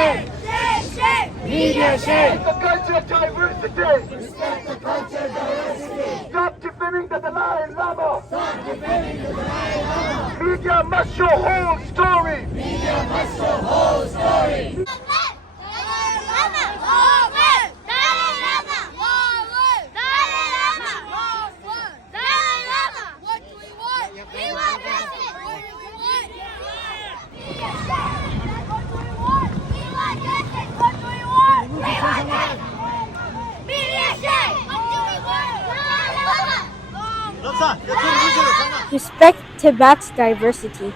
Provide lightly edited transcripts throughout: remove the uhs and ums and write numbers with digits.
shame. Media shame. The culture diversity. Respect the culture diversity. Stop defending the Dalai Lama. Stop defending the Dalai Lama. Media must show whole story. Media must show whole story. Respect Tibet's diversity.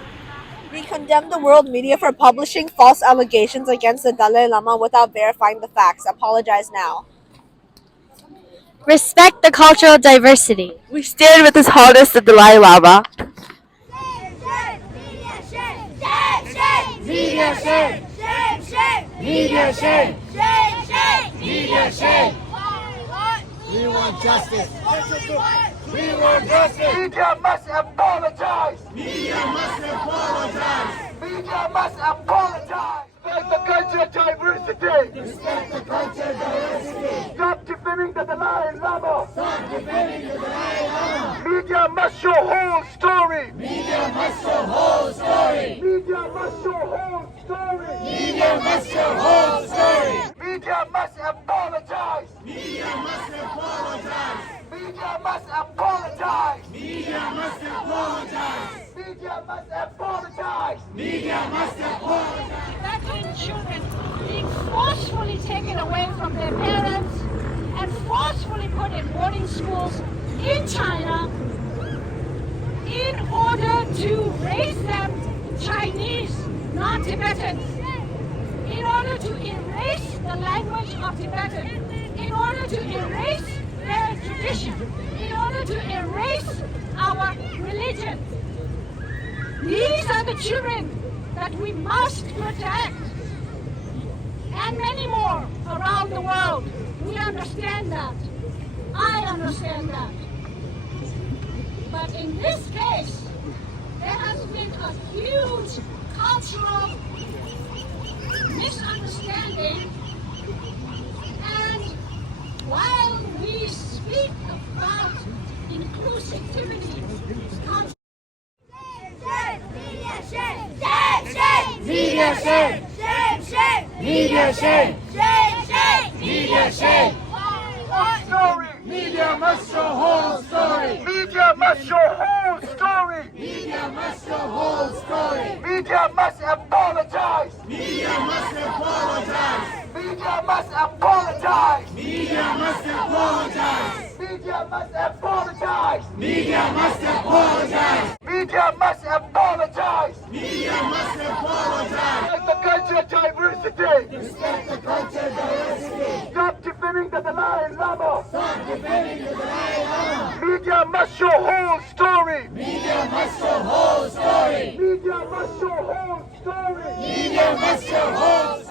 We condemn the world media for publishing false allegations against the Dalai Lama without verifying the facts. Apologize now. Respect the cultural diversity. We stand with His Holiness the Dalai Lama. Media shame. Media shame. Media shame. We want justice. We want justice. Media must apologize. Media must apologize. Media must apologize. Respect the culture diversity. Respect the culture diversity. Stop defending the Dalai Lama. Stop defending the Dalai Lama. Media must show whole story. Media must show whole story. Media must show whole story. Media must show whole story. Media must apologize. Media must apologize. Media must apologize. Media must apologize. Media must apologize. Media must apologize. Tibetan children being forcefully taken away from their parents and forcefully put in boarding schools in China in order to raise them Chinese, not Tibetans, in order to erase the language of Tibetan, in order to erase their tradition, in order to erase our religion. These are the children that we must protect, and many more around the world. We understand that. I understand that. But in this case, there has been a huge cultural misunderstanding, and while we speak about inclusivity, Media shame. Media shame. Media shame. Story. Media must show whole story. Media must show whole story. Media must show whole story. Media must apologize. Media must apologize. Media must apologize. Media must apologize. Media must apologize. Media must apologize. Media must apologize. Media must apologize. Respect the culture diversity. Respect the culture diversity. Stop defending the Dalai Lama. Stop defending the Dalai Lama. Media must show whole story. Media must show whole story. Media must show whole story. Media must show whole story.